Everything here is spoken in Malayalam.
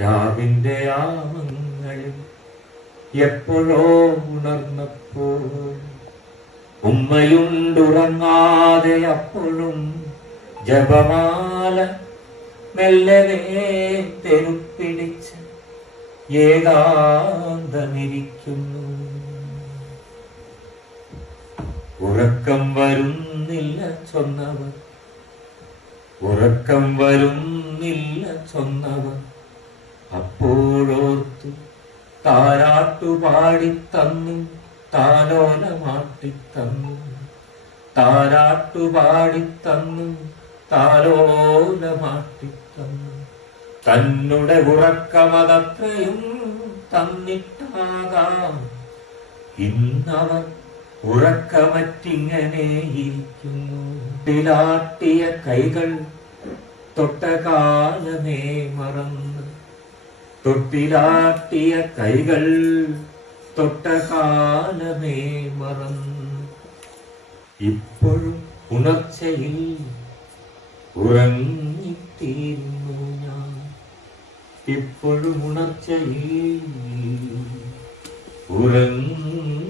രാവിന്റെ യാമങ്ങളിൽ എപ്പോഴോ ഉണർന്നപ്പോൾ ഉമ്മയുണ്ടുറങ്ങാതെ അപ്പോഴും ജപമാല മെല്ലവേ തെരുപ്പിടിച്ച് ഏകാന്തമിരിക്കുന്നു. ഉറക്കം വരുന്നില്ല ചൊന്നവർ, ഉറക്കം വരുന്നില്ല ചൊന്നവർ അപ്പോഴോർത്തു താരാട്ടുപാടിത്തന്നു, താലോലമാട്ടിത്തന്നു, താരാട്ടുപാടിത്തന്നു, താലോലമാട്ടിത്തന്നു. തന്നുടെ ഉറക്കമതത്രയും തന്നിട്ടാകാം ഇന്നവർ ഉറക്കമറ്റിങ്ങനെ ഇരിക്കുന്നു. ിലാട്ടിയ കൈകൾ തൊട്ട കാലമേ മറന്ന്, തൊട്ടിലാട്ടിയ കൈകൾ തൊട്ട കാലമേ മറന്ന്, ഇപ്പോഴും ഉണർച്ചയിൽ ഉറങ്ങിത്തീരുന്നു ഞാൻ, ഇപ്പോഴും ഉണർച്ചയിൽ ഉറങ്ങി